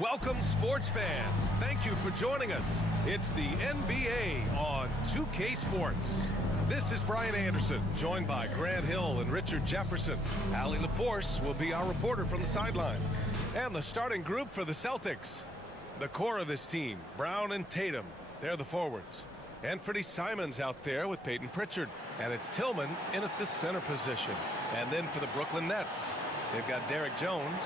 Welcome, sports fans. Thank you for joining us. It's the NBA on 2K Sports. This is Brian Anderson, joined by Grant Hill and Richard Jefferson. Allie LaForce will be our reporter from the sideline. And the starting group for the Celtics. The core of this team, Brown and Tatum, they're the forwards. Anthony Simons out there with Peyton Pritchard. And it's Tillman in at the center position. And then for the Brooklyn Nets, they've got Derek Jones.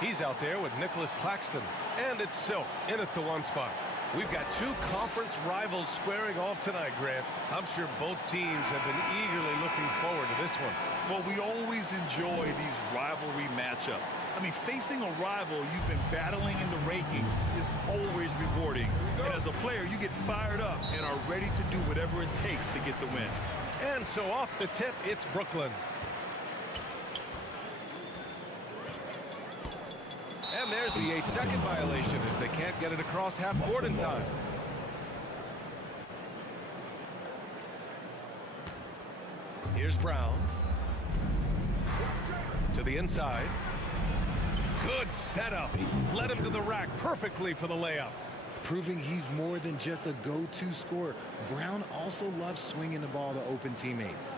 He's out there with Nicholas Claxton. And it's Silk in at the one spot. We've got two conference rivals squaring off tonight, Grant. I'm sure both teams have been eagerly looking forward to this one. Well, we always enjoy these rivalry matchups. I mean, facing a rival you've been battling in the rankings is always rewarding. And as a player, you get fired up and are ready to do whatever it takes to get the win. And so off the tip, it's Brooklyn. And there's the 8-second violation as they can't get it across half court in time. Here's Brown. To the inside. Good setup. Led him to the rack perfectly for the layup. Proving he's more than just a go-to scorer. Brown also loves swinging the ball to open teammates.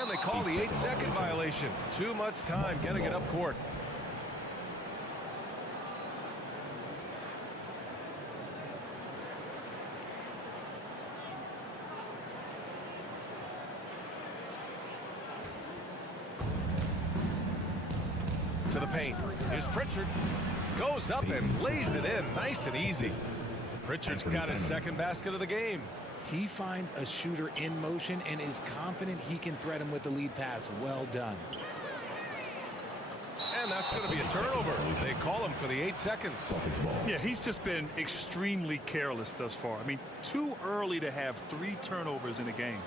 And they call the 8-second violation. Too much time getting it up court. To the paint. Here's Pritchard. Goes up and lays it in. Nice and easy. Pritchard's got his second basket of the game. He finds a shooter in motion and is confident he can thread him with the lead pass. Well done. And that's going to be a turnover. They call him for the 8 seconds. Yeah, he's just been extremely careless thus far. I mean, too early to have 3 turnovers in a game.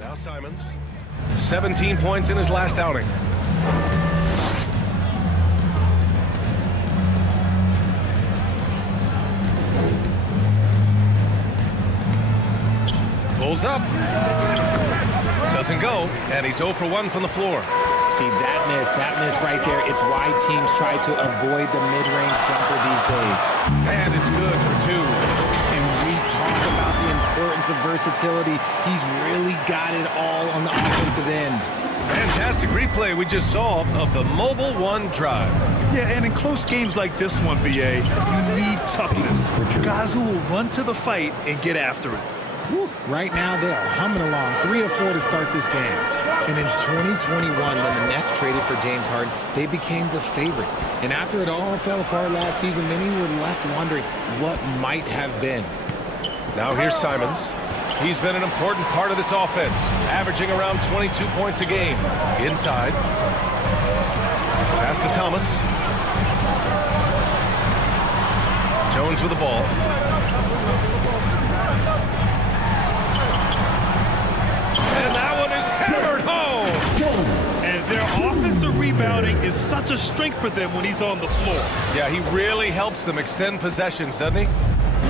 Now Simons. 17 points in his last outing. Pulls up. Doesn't go. And he's 0 for 1 from the floor. See, that miss right there. It's why teams try to avoid the mid-range jumper these days. And it's good for 2. And we talk about the importance of versatility. He's really got it all on the offensive end. Fantastic replay we just saw of the Mobile One drive. Yeah, and in close games like this one, BA, you need toughness. Guys who will run to the fight and get after it. Right now, they are humming along. 3 of 4 to start this game. And in 2021, when the Nets traded for James Harden, they became the favorites. And after it all fell apart last season, many were left wondering what might have been. Now here's Simons. He's been an important part of this offense, averaging around 22 points a game. Inside. Pass to Thomas. Jones with the ball. And that one is hammered home. And their offensive rebounding is such a strength for them when he's on the floor. Yeah, he really helps them extend possessions, doesn't he?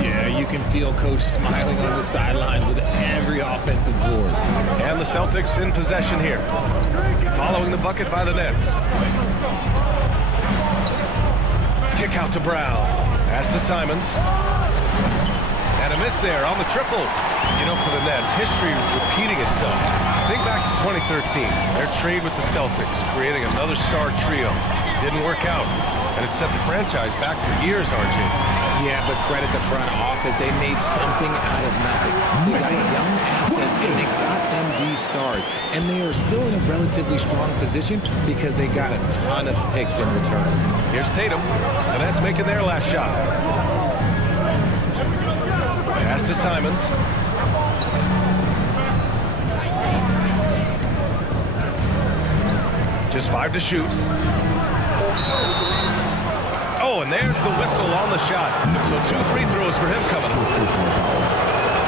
Yeah, you can feel Coach smiling on the sidelines with every offensive board. And the Celtics in possession here. Following the bucket by the Nets. Kick out to Brown. Pass to Simons. And a miss there on the triple. You know, for the Nets, history repeating itself. Think back to 2013. Their trade with the Celtics, creating another star trio. Didn't work out. And it set the franchise back for years, RJ. Yeah, but credit the front office. They made something out of nothing. They got young assets, and they got them these stars. And they are still in a relatively strong position because they got a ton of picks in return. Here's Tatum. The Nets making their last shot. Pass to Simons. Just 5 to shoot. Oh, and there's the whistle on the shot. So 2 free throws for him coming up.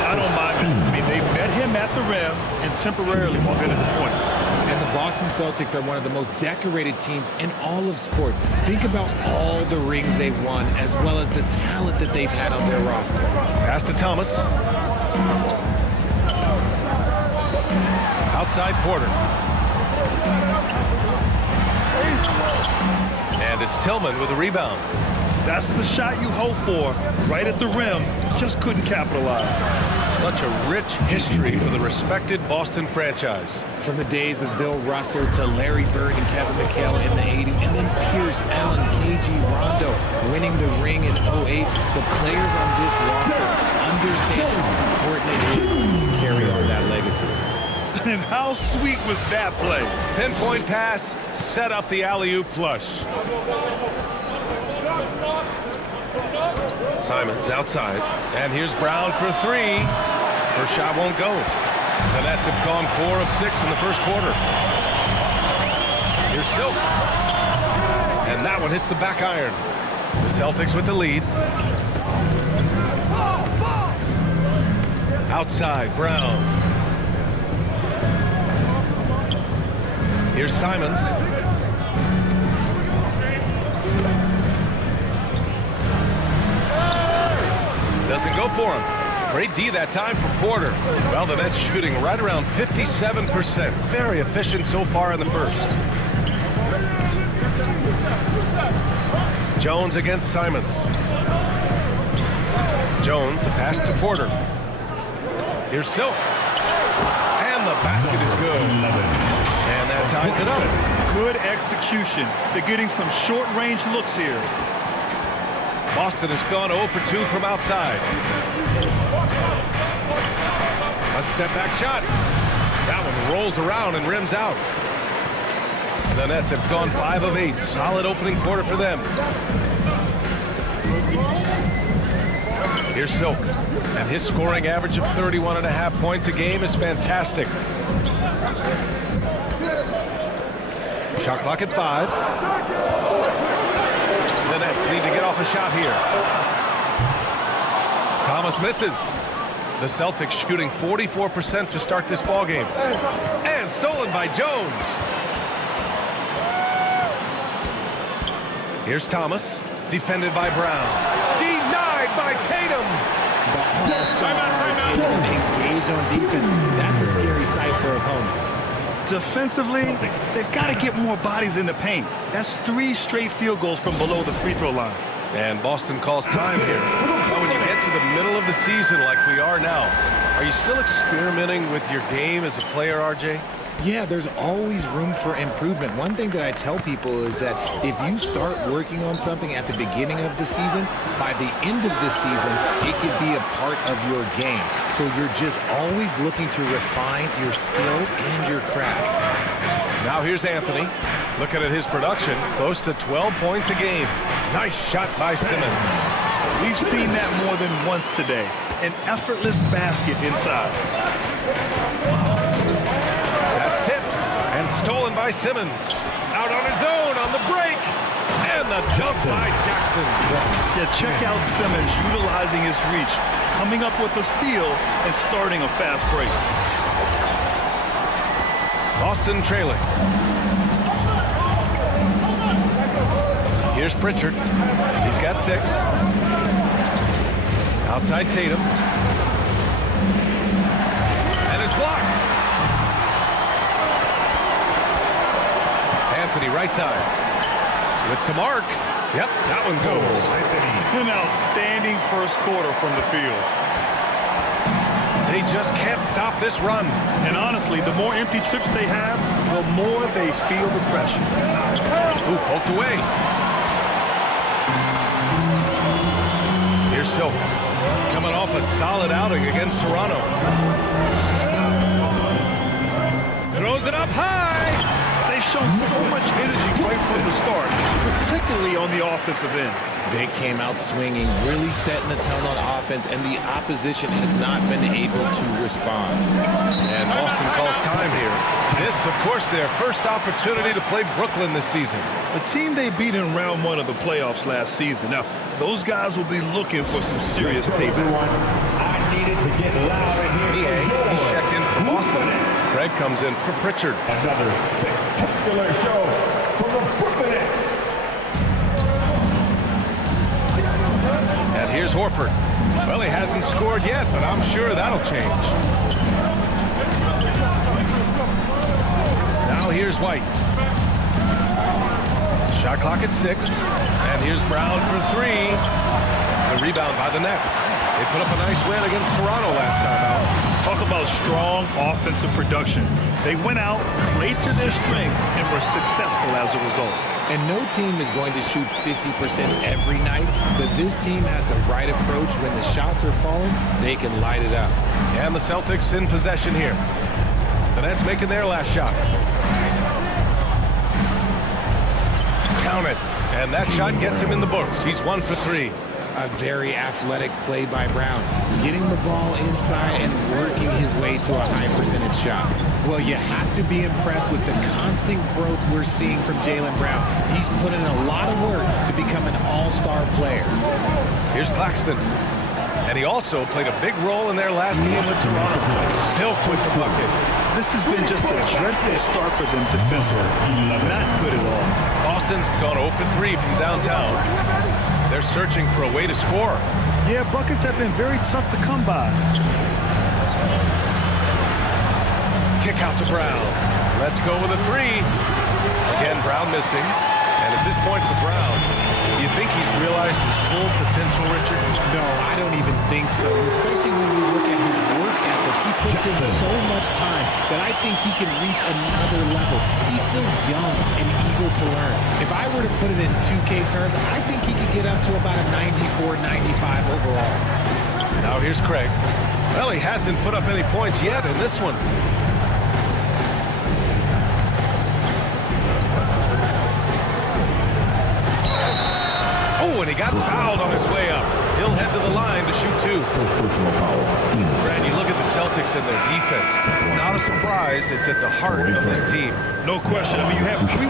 I don't mind it. I mean, they met him at the rim and temporarily won't get the points. And the Boston Celtics are one of the most decorated teams in all of sports. Think about all the rings they've won, as well as the talent that they've had on their roster. Pass to Thomas. outside Porter. And it's Tillman with a rebound. That's the shot you hope for, right at the rim. Just couldn't capitalize. Such a rich history for the respected Boston franchise. From the days of Bill Russell to Larry Bird and Kevin McHale in the 80s, and then Pierce Allen, KG Rondo winning the ring in 08, the players on this roster understand how important it is to carry on that legacy. And how sweet was that play? Pinpoint pass, set up the alley-oop flush. Simons outside, and here's Brown for three. First shot won't go. The Nets have gone 4 of 6 in the first quarter. Here's Silk, and that one hits the back iron. The Celtics with the lead. Outside, Brown. Here's Simons. Doesn't go for him. Great D that time for Porter. Well, the Nets shooting right around 57%. Very efficient so far in the first. Jones against Simons. Jones, the pass to Porter. Here's Silk. And the basket is good. And that ties it up. Good execution. They're getting some short-range looks here. Boston has gone 0 for 2 from outside. A step-back shot. That one rolls around and rims out. The Nets have gone 5 of 8. Solid opening quarter for them. Here's Silk. And his scoring average of 31.5 points a game is fantastic. Shot clock at 5. The Nets need to get off a shot here. Thomas misses. The Celtics shooting 44% to start this ball game. And stolen by Jones. Here's Thomas, defended by Brown. Denied by Tatum. The all-star Tatum engaged on defense. That's a scary sight for opponents. Defensively, they've got to get more bodies in the paint. That's 3 straight field goals from below the free throw line. And Boston calls time here. Well, when you get to the middle of the season like we are now, are you still experimenting with your game as a player, RJ? Yeah, there's always room for improvement. One thing that I tell people is that if you start working on something at the beginning of the season, by the end of the season, it could be a part of your game. So you're just always looking to refine your skill and your craft. Now here's Anthony. Looking at his production, close to 12 points a game. Nice shot by Simmons. We've seen that more than once today. An effortless basket inside. That's tipped and stolen by Simmons. Out on his own on the break. And the dunk by Jackson. Yeah, check out Simmons utilizing his reach, coming up with a steal and starting a fast break. Boston trailing. Here's Pritchard. He's got 6. Outside Tatum. And is blocked. Anthony right side. With some arc. Yep, that one goes. An outstanding first quarter from the field. They just can't stop this run. And honestly, the more empty trips they have, the more they feel the pressure. Ooh, poked away. Here's Silk, coming off a solid outing against Toronto. Throws it up high. They've shown so much energy right from the start, particularly on the offensive end. They came out swinging, really setting the tone on offense, and the opposition has not been able to respond. And Boston calls time here. This, of course, their first opportunity to play Brooklyn this season. The team they beat in round 1 of the playoffs last season. Now, those guys will be looking for some serious payback. I needed to get louder here. He's checked in for Boston. Craig comes in for Pritchard. Another spectacular show from the Brooklyn Nets. And here's Horford. Well, he hasn't scored yet, but I'm sure that'll change. here's White. Shot clock at 6. And here's Brown for 3. The rebound by the Nets. They put up a nice win against Toronto last time out. Talk about strong offensive production. They went out, played to their strengths, and were successful as a result. And no team is going to shoot 50% every night, but this team has the right approach. When the shots are falling, they can light it up. And the Celtics in possession here. The Nets making their last shot. Count it. And that shot gets him in the books. He's 1 for 3. A very athletic play by Brown, getting the ball inside and working his way to a high percentage shot. Well, you have to be impressed with the constant growth we're seeing from Jaylen Brown. He's put in a lot of work to become an all-star player. Here's Claxton. And he also played a big role in their last game with Toronto. Silk with the bucket. This has been just a dreadful start for them defensively. Not good at all. Boston's gone 0 for 3 from downtown. They're searching for a way to score. Yeah, buckets have been very tough to come by. Kick out to Brown. Let's go with a 3. Again, Brown missing. And at this point for Brown, do you think he's realized his full potential, Richard? No, I don't even think so. Especially when we look at his work ethic. He puts in so much time that I think he can reach another level. He's still young and eager to learn. If I were to put it in 2K terms, I think he could get up to about a 94, 95 overall. Now here's Craig. Well, he hasn't put up any points yet in this one. Oh, and he got fouled on his way up. He'll head to the line to shoot 2. Brad, you look at the Celtics and their defense. Not a surprise, it's at the heart of this team. No question. I mean, you have 3+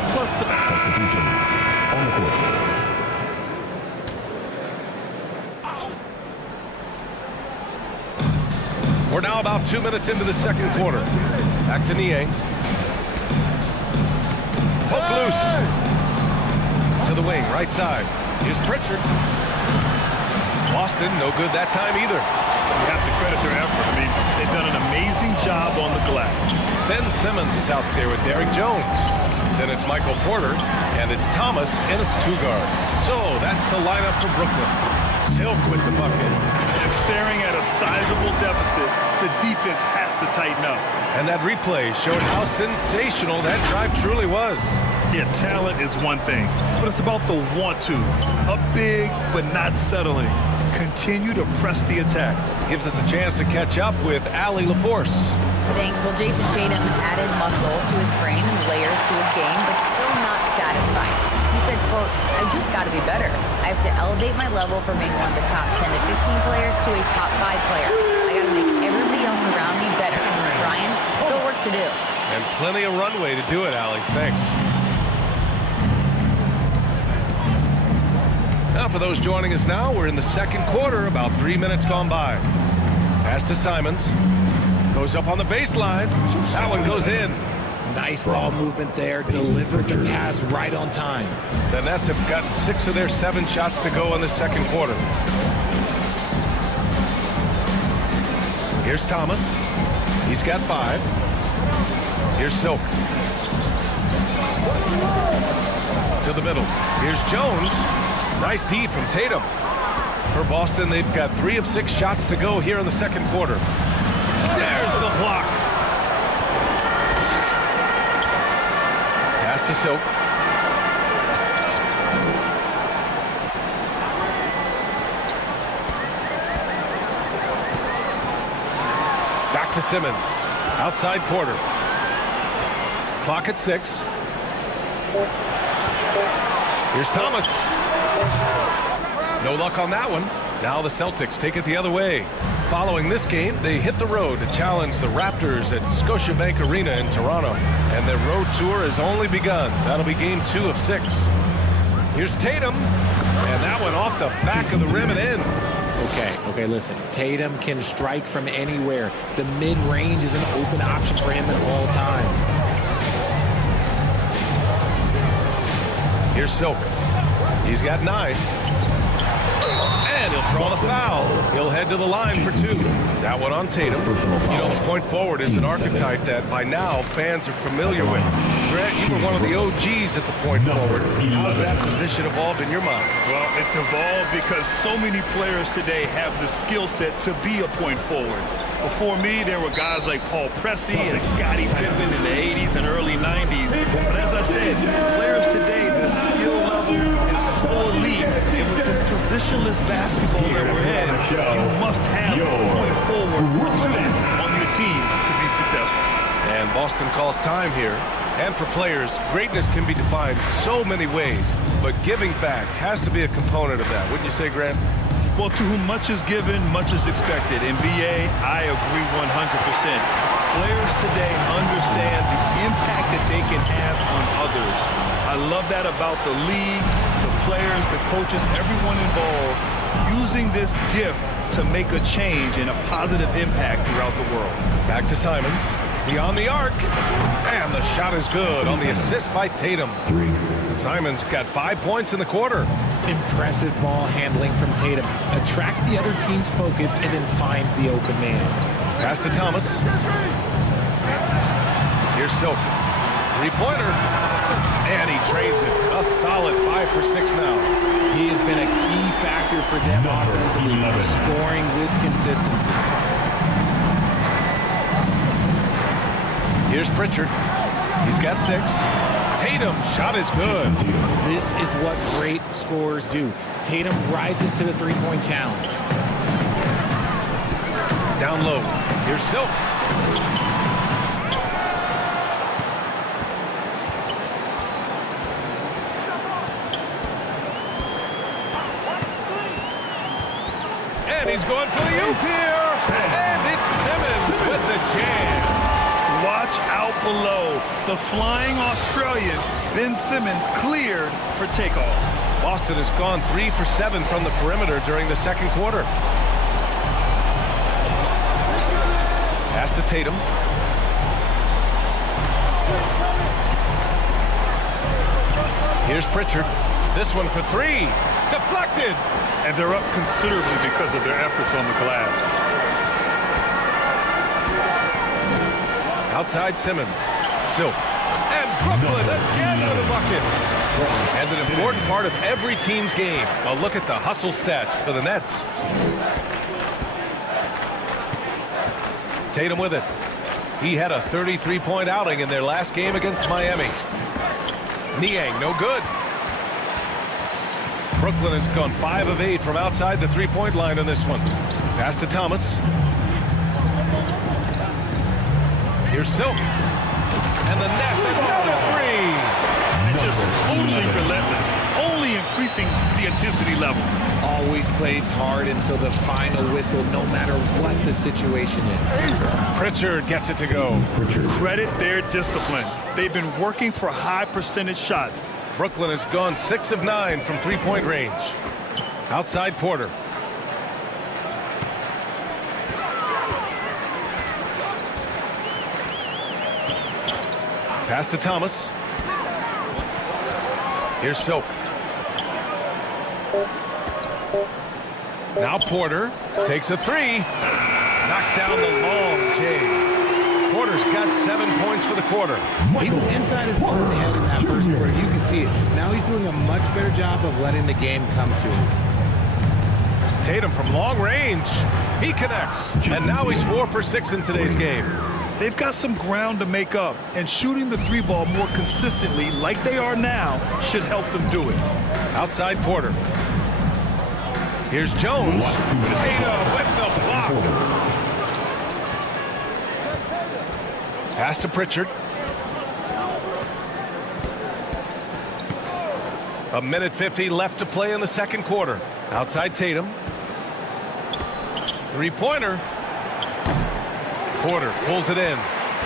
Substitutions on the court. We're now about 2 minutes into the second quarter. Back to Niang. Poke loose. To the wing, right side. Here's Pritchard. Boston, no good that time either. You have to credit their effort. I mean, they've done an amazing job on the glass. Ben Simmons is out there with Derrick Jones. Then it's Michael Porter, and it's Thomas in a 2-guard. So that's the lineup for Brooklyn. Silk with the bucket. And staring at a sizable deficit, the defense has to tighten up. And that replay showed how sensational that drive truly was. Yeah, talent is one thing, but it's about the want to. Up big, but not settling. Continue to press the attack. Gives us a chance to catch up with Allie LaForce. Thanks. Well, Jason Tatum added muscle to his frame and layers to his game, but still not satisfied. He said, quote, "I just got to be better. I have to elevate my level from being one of the top 10 to 15 players to a top 5 player. I got to make everybody else around me better. Brian, still work to do." And plenty of runway to do it, Allie. Thanks. Now, for those joining us now, we're in the second quarter, about 3 minutes gone by. Pass to Simons. Goes up on the baseline. That one goes in. Nice ball movement there. Delivered the pass right on time. The Nets have got 6 of their 7 shots to go in the second quarter. Here's Thomas. He's got 5. Here's Silk. To the middle. Here's Jones. Nice D from Tatum. For Boston, they've got 3 of 6 shots to go here in the second quarter. There's the block. Pass to Silk. Back to Simmons. Outside Porter. Clock at 6. Here's Thomas. No luck on that one. Now the Celtics take it the other way. Following this game, they hit the road to challenge the Raptors at Scotiabank Arena in Toronto. And their road tour has only begun. That'll be game 2 of 6. Here's Tatum. And that one off the back of the rim and in. Okay, listen. Tatum can strike from anywhere. The mid-range is an open option for him at all times. Here's Silk. He's got 9. And he'll draw the foul. He'll head to the line for 2. That one on Tatum. You know, the point forward is an archetype that by now fans are familiar with. Grant, you were one of the OGs at the point forward. How's that position evolved in your mind? Well, it's evolved because so many players today have the skill set to be a point forward. Before me, there were guys like Paul Pressey and Scottie Pippen in the 80s and early 90s. But as I said, players today, the skill level is so elite. And with this positionless basketball that we're in, you must have a point forward or two on your team to be successful. And Boston calls time here. And for players, greatness can be defined so many ways, but giving back has to be a component of that. Wouldn't you say, Grant? Well, to whom much is given, much is expected. In BA, I agree 100%. Players today understand the impact that they can have on others. I love that about the league, the players, the coaches, everyone involved, using this gift to make a change and a positive impact throughout the world. Back to Simons. Beyond the arc. And the shot is good on the assist by Tatum. Simons got 5 points in the quarter. Impressive ball handling from Tatum. Attracts the other team's focus and then finds the open man. Pass to Thomas. Here's Silk. Three-pointer. And he trades it. A solid 5 for 6 now. He has been a key factor for them offensively, scoring with consistency. Here's Pritchard. He's got 6. Tatum, shot is good. This is what great scorers do. Tatum rises to the three-point challenge. Down low. Here's Silk. And he's going for the oop here. And it's Simmons with the jam. Watch out below. The flying Australian, Ben Simmons, cleared for takeoff. Boston has gone 3 for 7 from the perimeter during the second quarter. Pass to Tatum. Here's Pritchard. This one for 3. Deflected. And they're up considerably because of their efforts on the glass. Outside Simmons. Silk. And Brooklyn again with a bucket. And an important part of every team's game. A look at the hustle stats for the Nets. Tatum with it. He had a 33-point outing in their last game against Miami. Niang, no good. Brooklyn has gone 5 of 8 from outside the three-point line on this one. Pass to Thomas. Here's Silk. And the Nets, another 3. And just totally relentless, only increasing the intensity level. Always plays hard until the final whistle, no matter what the situation is. Pritchard gets it to go. Credit their discipline. They've been working for high percentage shots. Brooklyn has gone 6 of 9 from three-point range. Outside Porter. Pass to Thomas. Here's Soap. Now Porter takes a 3. Knocks down the long J. Porter's got 7 points for the quarter. He was inside his own head in that first quarter. You can see it. Now he's doing a much better job of letting the game come to him. Tatum from long range. He connects. And now he's 4 for 6 in today's game. They've got some ground to make up, and shooting the 3-ball more consistently like they are now should help them do it. Outside Porter. Here's Jones. Tatum with the block. Pass to Pritchard. A minute 50 left to play in the second quarter. Outside Tatum. Three-pointer. Porter pulls it in.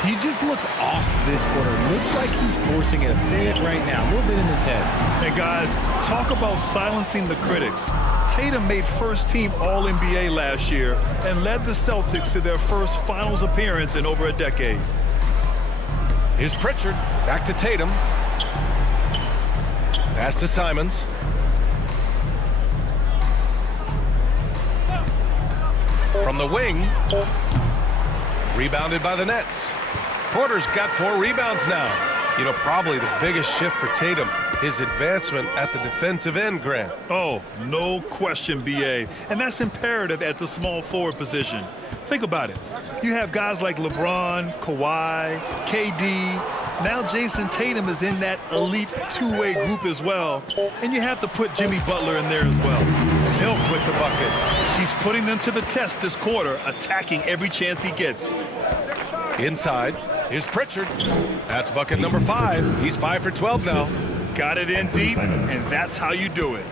He just looks off this quarter. Looks like he's forcing it a bit right now. A little bit in his head. And guys, talk about silencing the critics. Tatum made first-team All-NBA last year and led the Celtics to their first finals appearance in over a decade. Here's Pritchard. Back to Tatum. Pass to Simons. From the wing. Rebounded by the Nets. Porter's got 4 rebounds now. You know, probably the biggest shift for Tatum, his advancement at the defensive end, Grant. Oh, no question, B.A. And that's imperative at the small forward position. Think about it. You have guys like LeBron, Kawhi, KD. Now Jason Tatum is in that elite two-way group as well. And you have to put Jimmy Butler in there as well. Silk with the bucket. He's putting them to the test this quarter, attacking every chance he gets. Inside, here's Pritchard. That's bucket number 5. He's 5 for 12 now. Got it in deep, and that's how you do it.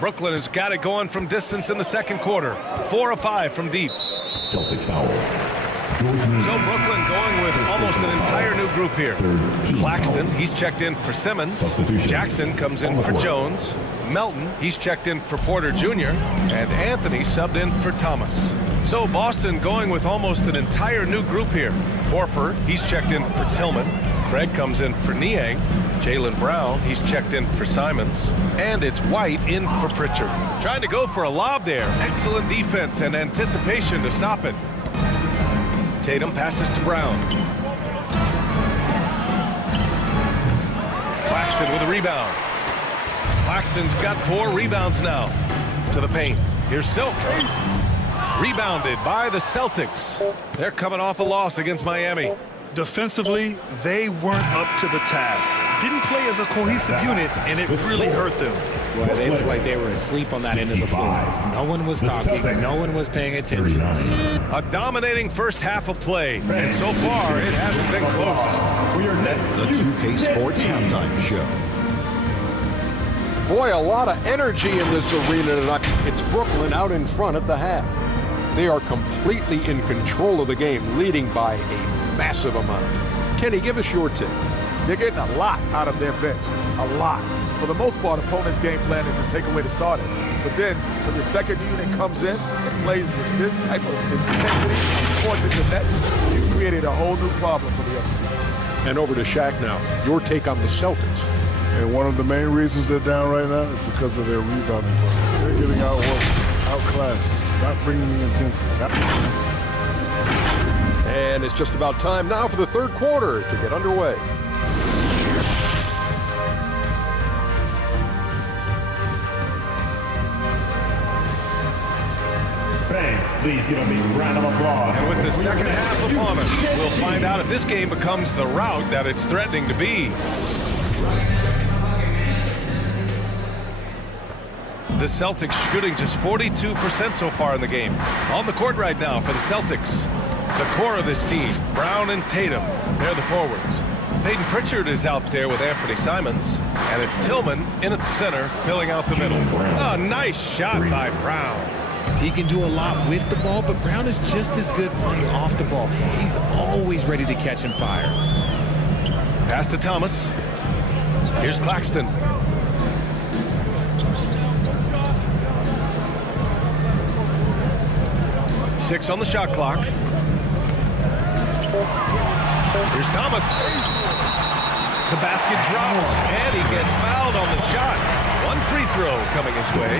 Brooklyn has got it going from distance in the second quarter. 4 of 5 from deep. Celtics foul. So Brooklyn going with almost an entire new group here. Claxton, he's checked in for Simmons. Jackson comes in for Jones. Melton, he's checked in for Porter Jr. And Anthony subbed in for Thomas. So Boston going with almost an entire new group here. Horford, he's checked in for Tillman. Craig comes in for Niang. Jaylen Brown, he's checked in for Simons. And it's White in for Pritchard. Trying to go for a lob there. Excellent defense and anticipation to stop it. Tatum passes to Brown. Claxton with a rebound. Claxton's got 4 rebounds now. To the paint. Here's Silk. Rebounded by the Celtics. They're coming off a loss against Miami. Defensively, they weren't up to the task. Didn't play as a cohesive unit, and it really hurt them. Well, they looked like they were asleep on that end of the floor. No one was talking. No one was paying attention. A dominating first half of play, and so far it hasn't been close. The 2K Sports Halftime Show. Boy, a lot of energy in this arena tonight. It's Brooklyn out in front at the half. They are completely in control of the game, leading by a massive amount. Kenny, give us your take. They're getting a lot out of their bench. A lot. For the most part, opponent's game plan is to take away the starters. But then, when the second unit comes in and plays with this type of intensity towards the nets, you created a whole new problem for the other team. And over to Shaq now. Your take on the Celtics. And one of the main reasons they're down right now is because of their rebounding play. They're getting outclassed, not bringing the intensity. And it's just about time now for the third quarter to get underway. Fans, please give them a round of applause. And with the second half upon us, we'll find out if this game becomes the rout that it's threatening to be. The Celtics shooting just 42% so far in the game. On the court right now for the Celtics. The core of this team, Brown and Tatum, they're the forwards. Peyton Pritchard is out there with Anthony Simons. And it's Tillman in at the center, filling out the middle. A nice shot by Brown. He can do a lot with the ball, but Brown is just as good playing off the ball. He's always ready to catch and fire. Pass to Thomas. Here's Claxton. Six on the shot clock. Here's Thomas. The basket drops, and he gets fouled on the shot. One free throw coming his way.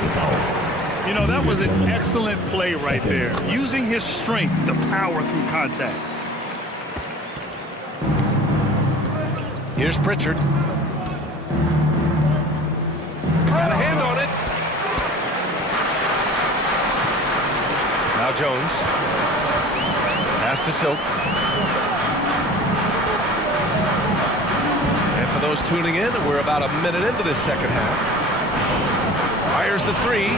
You know, that was an excellent play right there. Using his strength to power through contact. Here's Pritchard. Got a hand on it. Now Jones. Pass to Silk. And for those tuning in, we're about a minute into this second half. Fires the three.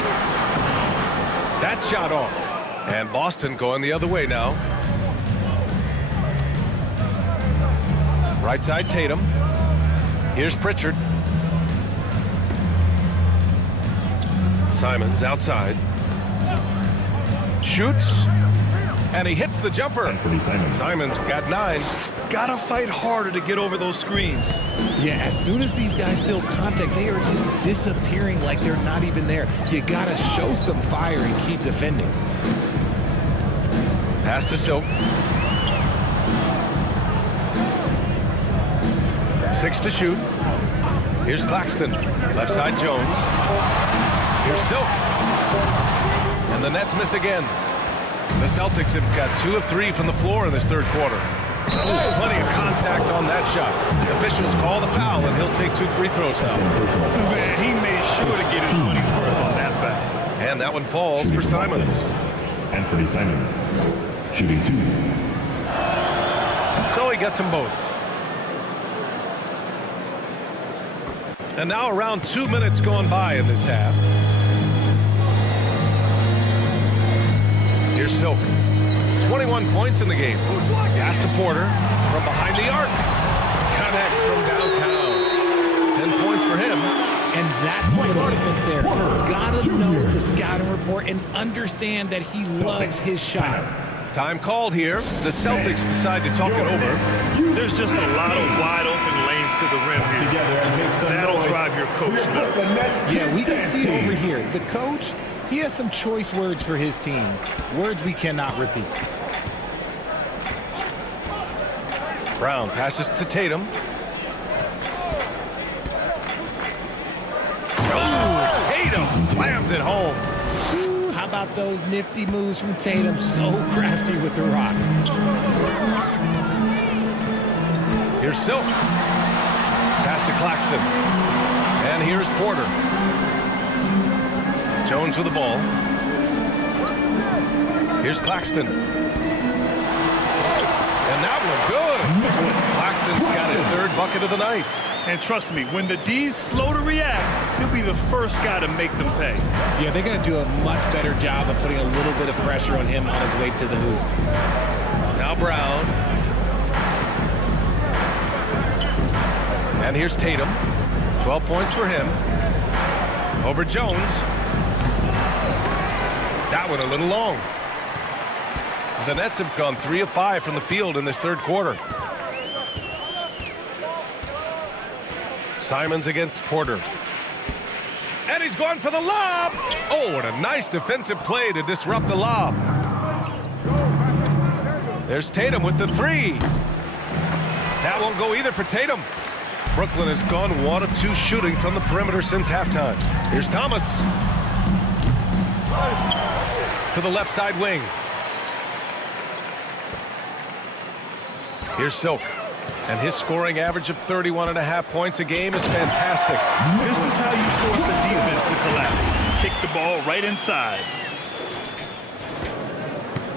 That shot off. And Boston going the other way now. Right side Tatum. Here's Pritchard. Simons outside. Shoots. And he hits the jumper. Simons got 9. Gotta fight harder to get over those screens. Yeah, as soon as these guys feel contact, they are just disappearing like they're not even there. You gotta show some fire and keep defending. Pass to Silk. 6 to shoot. Here's Claxton. Left side Jones. Here's Silk. And the Nets miss again. The Celtics have got 2 of 3 from the floor in this third quarter. Oh, plenty of contact on that shot. Officials call the foul, and he'll take 2 free throws now. Man, he made sure to get his money's worth on that foul. And that one falls for Simons. And for the Simons, shooting 2. So he gets them both. And now around 2 minutes gone by in this half. Here's Silk. 21 points in the game. Pass to Porter from behind the arc. Connects from downtown. 10 points for him. And that's what the defense there. Gotta know the scouting report and understand that he loves his shot. Time called here. The Celtics decide to talk it over. There's just a lot of wide open lanes to the rim here. That'll drive your coach nuts. Yeah, we can see it over here. The coach, he has some choice words for his team. Words we cannot repeat. Brown passes to Tatum. Oh, Tatum slams it home. Ooh, how about those nifty moves from Tatum? So crafty with the rock. Here's Silk. Pass to Claxton. And here's Porter. Jones with the ball. Here's Claxton. And that one good. Claxton's got his 3rd bucket of the night. And trust me, when the D's slow to react, he'll be the first guy to make them pay. Yeah, they're going to do a much better job of putting a little bit of pressure on him on his way to the hoop. Now Brown. And here's Tatum. 12 points for him. Over Jones. That one a little long. The Nets have gone 3 of 5 from the field in this 3rd quarter. Simons against Porter. And he's going for the lob. Oh, what a nice defensive play to disrupt the lob. There's Tatum with the 3. That won't go either for Tatum. Brooklyn has gone 1 of 2 shooting from the perimeter since halftime. Here's Thomas. To the left side wing. Here's Silk. And his scoring average of 31.5 points a game is fantastic. This is how you force a defense to collapse. Kick the ball right inside.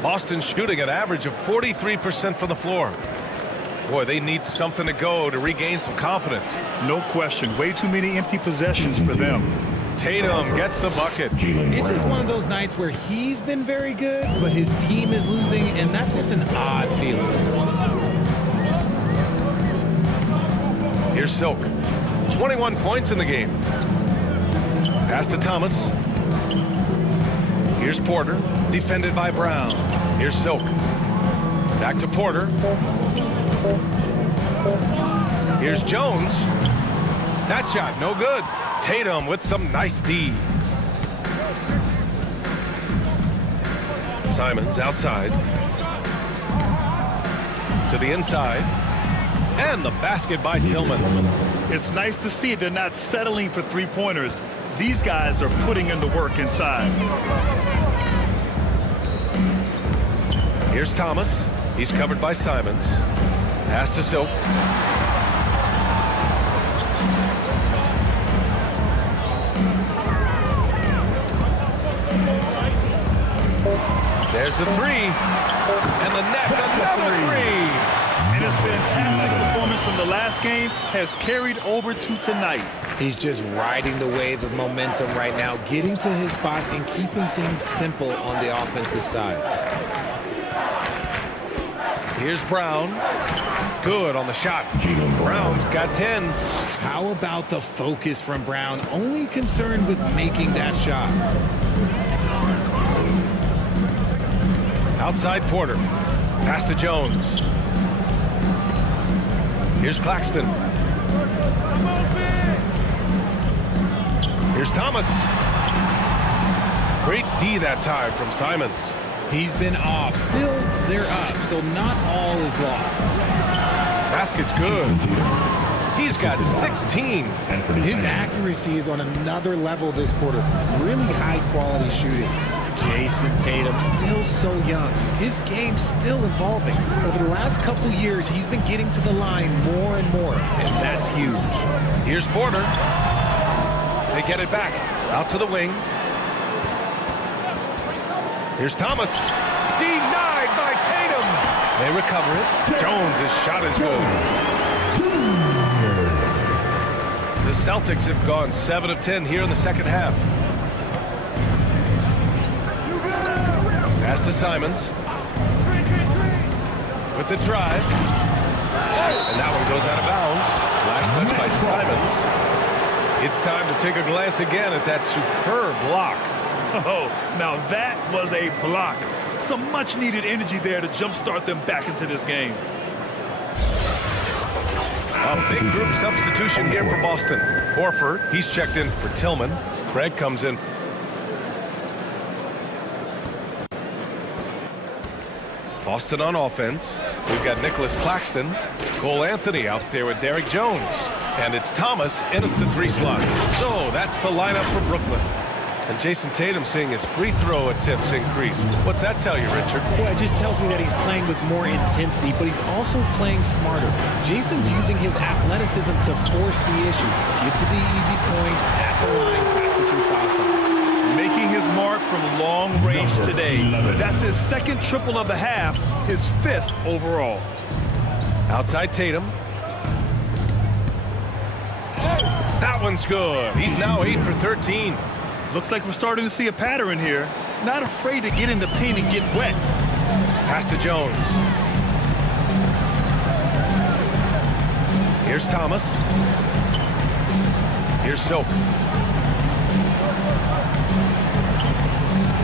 Boston shooting an average of 43% from the floor. Boy, they need something to go to regain some confidence. No question. Way too many empty possessions for them. Tatum gets the bucket. It's just one of those nights where he's been very good, but his team is losing, and that's just an odd feeling. Here's Silk. 21 points in the game. Pass to Thomas. Here's Porter. Defended by Brown. Here's Silk. Back to Porter. Here's Jones. That shot, no good. Tatum with some nice D. Simons outside. To the inside. And the basket by Tillman. It's nice to see they're not settling for 3-pointers. These guys are putting in the work inside. Here's Thomas. He's covered by Simons. Pass to Silk. There's the 3. And the Nets another 3. And his fantastic performance from the last game has carried over to tonight. He's just riding the wave of momentum right now, getting to his spots and keeping things simple on the offensive side. Here's Brown. Good on the shot. Brown's got 10. How about the focus from Brown? Only concerned with making that shot. Outside Porter. Pass to Jones. Here's Claxton. Here's Thomas. Great D that time from Simons. He's been off. Still, they're up, so not all is lost. Basket's good. He's got 16. His accuracy is on another level this quarter. Really high-quality shooting. Jason Tatum, still so young. His game's still evolving. Over the last couple years, he's been getting to the line more and more, and that's huge. Here's Porter. They get it back. Out to the wing. Here's Thomas. Denied by Tatum. They recover it. Jones' shot is good. The Celtics have gone 7 of 10 here in the second half. Pass to Simons. With the drive. And that one goes out of bounds. Last touch by Simons. It's time to take a glance again at that superb block. Oh, now that was a block. Some much-needed energy there to jumpstart them back into this game. A big group substitution here for Boston. Horford, he's checked in for Tillman. Craig comes in. Boston on offense. We've got Nicholas Claxton. Cole Anthony out there with Derrick Jones. And it's Thomas in at the 3 slot. So that's the lineup for Brooklyn. And Jason Tatum seeing his free throw attempts increase. What's that tell you, Richard? Well, it just tells me that he's playing with more intensity, but he's also playing smarter. Jason's using his athleticism to force the issue. Get to the easy points at the line. That's what your thoughts are. Making his mark from long range today. That's his second triple of the half, his 5th overall. Outside Tatum. That one's good. He's now 8 for 13. Looks like we're starting to see a pattern here. Not afraid to get in the paint and get wet. Pass to Jones. Here's Thomas. Here's Silk.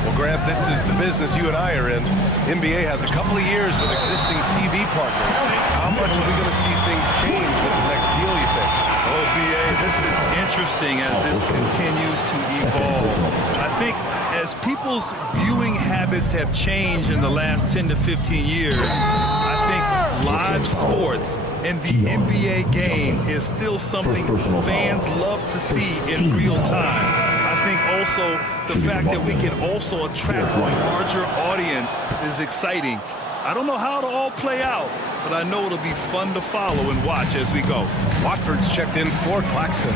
Well, Grant, this is the business you and I are in. NBA has a couple of years with existing TV partners. How much are we going to see things change with the next deal, you think? Oh, BA, this is interesting as this continues to evolve. I think as people's viewing habits have changed in the last 10 to 15 years, I think live sports and the NBA game is still something fans love to see in real time. I think also the fact that we can also attract a larger audience is exciting. I don't know how it'll all play out, but I know it'll be fun to follow and watch as we go. Watford's checked in for Claxton.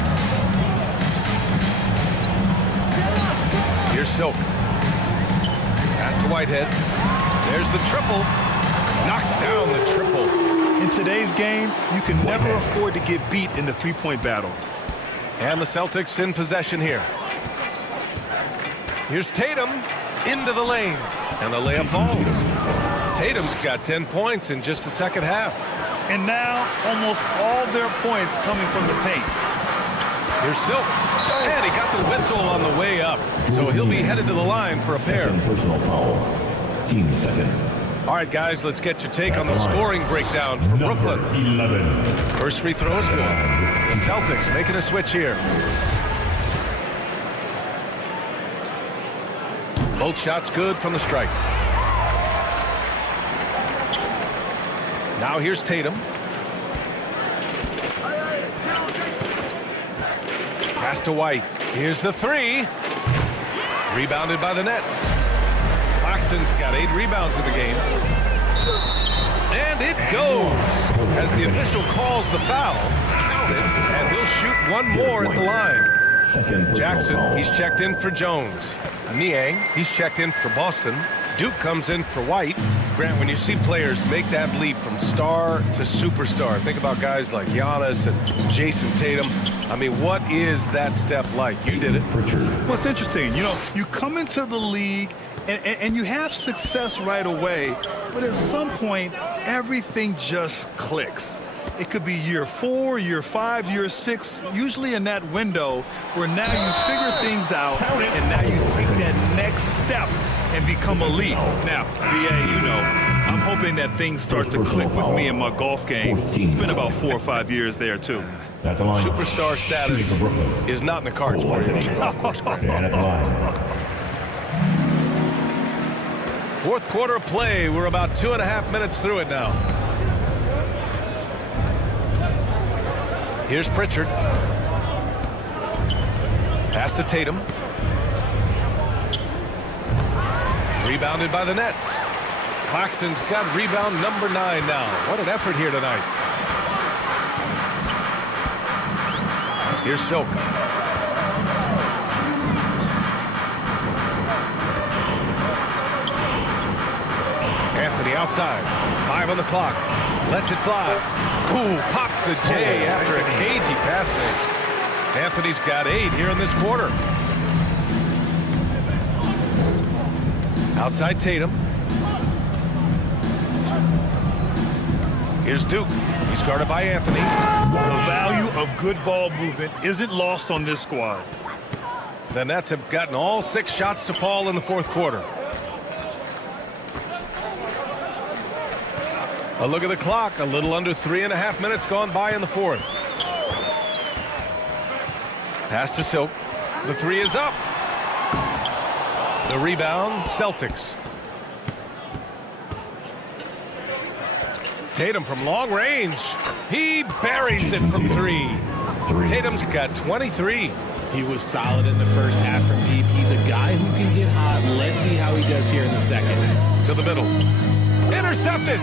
Here's Silk. Pass to Whitehead. There's the triple. Knocks down the triple. In today's game, you can never afford to get beat in the three-point battle. And the Celtics in possession here. Here's Tatum into the lane. And the layup falls. Tatum's got 10 points in just the second half. And now almost all their points coming from the paint. Here's Silk. And he got the whistle on the way up. So he'll be headed to the line for a pair. Personal foul. Team second. All right, guys, let's get your take on the scoring breakdown for Brooklyn. 11. First free throw is good. The Celtics making a switch here. Both shots good from the stripe. Now here's Tatum. Pass to White. Here's the 3. Rebounded by the Nets. Claxton's got 8 rebounds in the game. And it goes as the official calls the foul. Counted, and he'll shoot one more at the line. Jackson, he's checked in for Jones. Niang, he's checked in for Boston. Duke comes in for White. Grant, when you see players make that leap from star to superstar, think about guys like Giannis and Jason Tatum. I mean, what is that step like? You did it. Well, it's interesting. You know, you come into the league and you have success right away, but at some point, everything just clicks. It could be year 4, year 5, year 6, usually in that window where now you figure things out and now you take that next step and become elite. Now, BA, you know, I'm hoping that things start to click with me in my golf game. It's been about 4 or 5 years there, too. Superstar status is not in the cards for you. Fourth quarter of play. We're about 2.5 minutes through it now. Here's Pritchard. Pass to Tatum. Rebounded by the Nets. Claxton's got rebound number 9 now. What an effort here tonight. Here's Silk. Anthony outside. 5 on the clock. Lets it fly. Ooh, pops the J after a cagey pass fake. Anthony's got 8 here in this quarter. Outside Tatum. Here's Duke. He's guarded by Anthony. The value of good ball movement isn't lost on this squad. The Nets have gotten all 6 shots to fall in the fourth quarter. A look at the clock. A little under 3.5 minutes gone by in the fourth. Pass to Silk. The 3 is up. The rebound, Celtics. Tatum from long range. He buries it from 3. Tatum's got 23. He was solid in the first half from deep. He's a guy who can get hot. Let's see how he does here in the second. To the middle. Intercepted.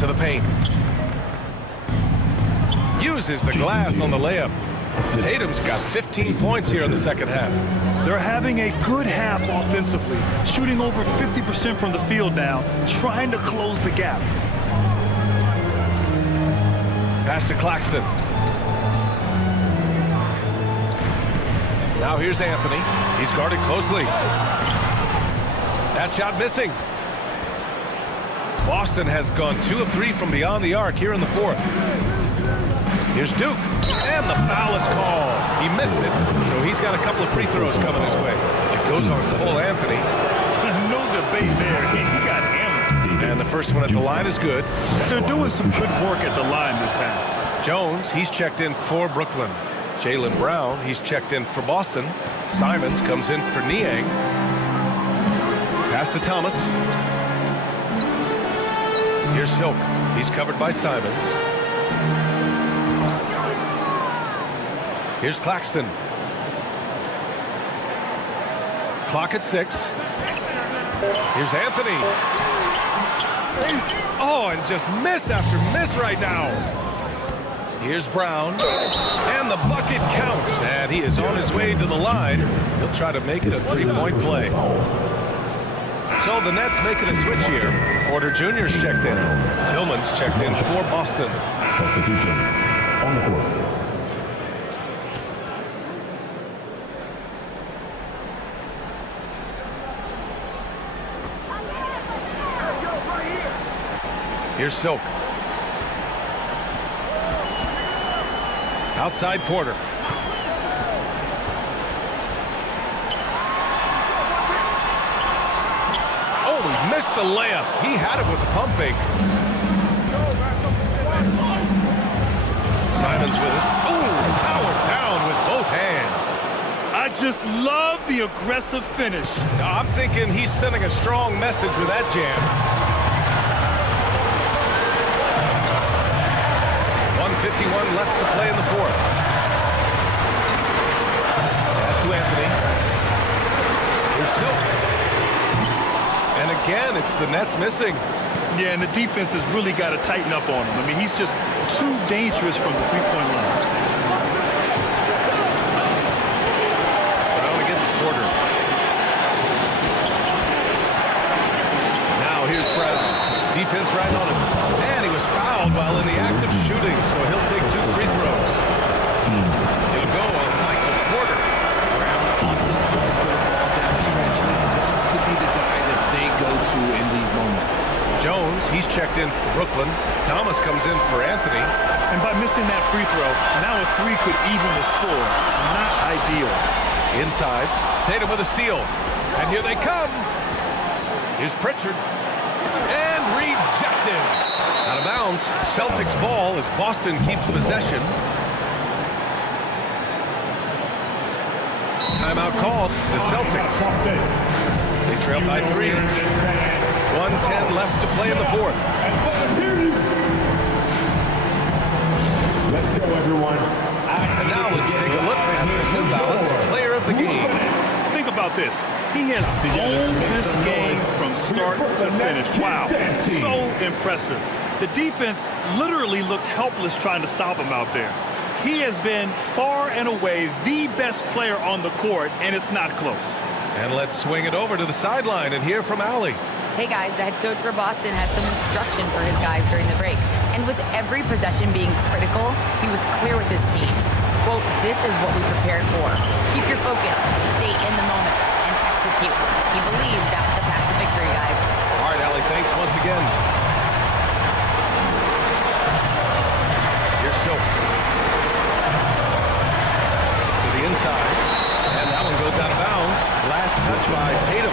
To the paint. Uses the glass on the layup. Tatum's got 15 points here in the second half. They're having a good half offensively, shooting over 50% from the field now, trying to close the gap. Pass to Claxton. Now here's Anthony. He's guarded closely. That shot missing. Boston has gone 2 of 3 from beyond the arc here in the fourth. Here's Duke, and the foul is called. He missed it, so he's got a couple of free throws coming his way. It goes on Cole Anthony. No debate there. He got hammered. And the first one at the line is good. They're doing some good work at the line this half. Jones, he's checked in for Brooklyn. Jaylen Brown, he's checked in for Boston. Simons comes in for Niang. Pass to Thomas. Here's Silk. He's covered by Simons. Here's Claxton. Clock at 6. Here's Anthony. Oh, and just miss after miss right now. Here's Brown. And the bucket counts. And he is on his way to the line. He'll try to make it a 3-point play. So the Nets making a switch here. Porter Jr.'s checked in. Tillman's checked in for Boston. Substitutions on the court. Here's Silk. Outside Porter. Oh, he missed the layup. He had it with the pump fake. Simons with it. Oh, powered down with both hands. I just love the aggressive finish. I'm thinking he's sending a strong message with that jam. 1:51 left to play in the fourth. Pass to Anthony. Here's Silk. And again, it's the Nets missing. Yeah, and the defense has really got to tighten up on him. I mean, he's just too dangerous from the three-point line. Brown against Porter. Now here's Brown. Defense right on him. And he was fouled while in the act of shooting, so he'll take 2 free throws. He'll go on Michael Porter. Brown often calls for the ball down the stretch. He wants to be the guy that they go to in these moments. Jones, he's checked in for Brooklyn. Thomas comes in for Anthony. And by missing that free throw, now a 3 could even the score. Not ideal. Inside, Tatum with a steal. And here they come. Here's Pritchard. And rejected. Out of bounds. Celtics ball as Boston keeps possession. Timeout called. The Celtics. They trail by 3. 1:10 left to play in the fourth. Let's go, everyone. And now let's take a look at the New Balance player of the game. Think about this? He has owned this game from start to finish. Wow, so impressive. The defense literally looked helpless trying to stop him out there. He has been far and away the best player on the court, and it's not close. And let's swing it over to the sideline and hear from Allie. Hey guys, the head coach for Boston had some instruction for his guys during the break. And with every possession being critical, he was clear with his team. Quote, this is what we prepared for. Keep your focus, stay in the moment, and execute. He believes that's the path to victory, guys. All right, Allie, thanks once again. Here's Silk. To the inside. And that one goes out of bounds. Last touch by Tatum.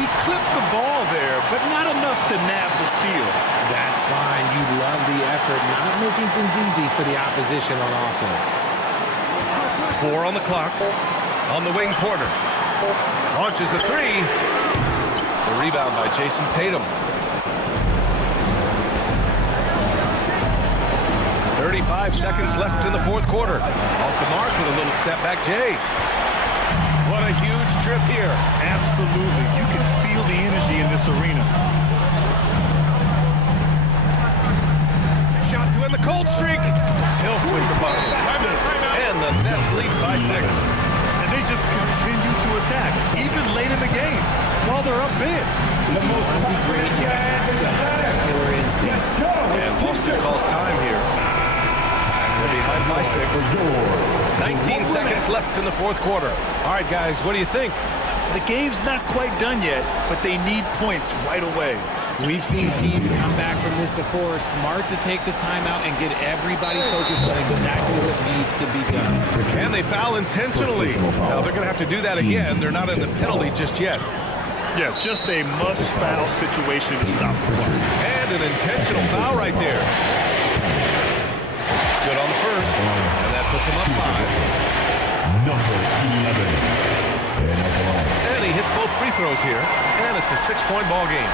He clipped the ball there, but not enough to nab the steal. That's fine. You love the effort, not making things easy for the opposition on offense. 4 on the clock. On the wing, Porter. Launches a three. The rebound by Jason Tatum. 35 seconds left in the fourth quarter. Off the mark with a little step back, Jay. What a huge trip here. Absolutely. You can feel the energy in this arena. Shot to end the cold streak. Silk with the bucket. And the Nets lead by 6. And they just continue to attack, even late in the game, while they're up big. The most great, you have to have that killer instinct. And Boston calls time here. They're behind by 6. 19 seconds left in the fourth quarter. All right, guys, what do you think? The game's not quite done yet, but they need points right away. We've seen teams come back from this before. Smart to take the timeout and get everybody focused on exactly what needs to be done. And they foul intentionally. Now they're going to have to do that again. They're not in the penalty just yet. Yeah, just a must-foul situation to stop the clock. And an intentional foul right there. Good on the first. And that puts him up 5. Number 11. And he hits both free throws here. And it's a 6-point ball game.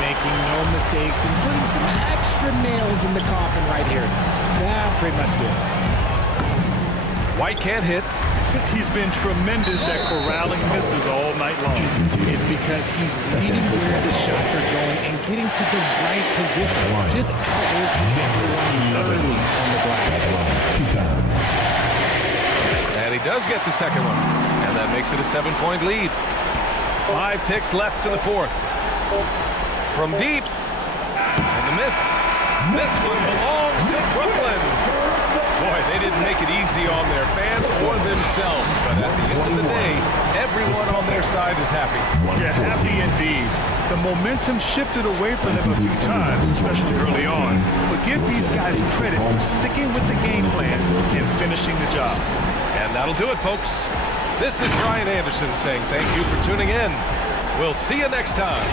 Making no mistakes and putting some extra nails in the coffin right here. Yeah, pretty much good. White can't hit. He's been tremendous at corralling misses all night long. It's because he's reading where the shots are going and getting to the right position. Just outworking everyone early on the glass. And he does get the second one. And that makes it a 7-point lead. 5 ticks left in the fourth. From deep. And the miss. This one belongs to Brooklyn. Boy, they didn't make it easy on their fans or themselves. But at the end of the day, everyone on their side is happy. Yeah, happy indeed. The momentum shifted away from them a few times, especially early on. But give these guys credit for sticking with the game plan and finishing the job. And that'll do it, folks. This is Brian Anderson saying thank you for tuning in. We'll see you next time.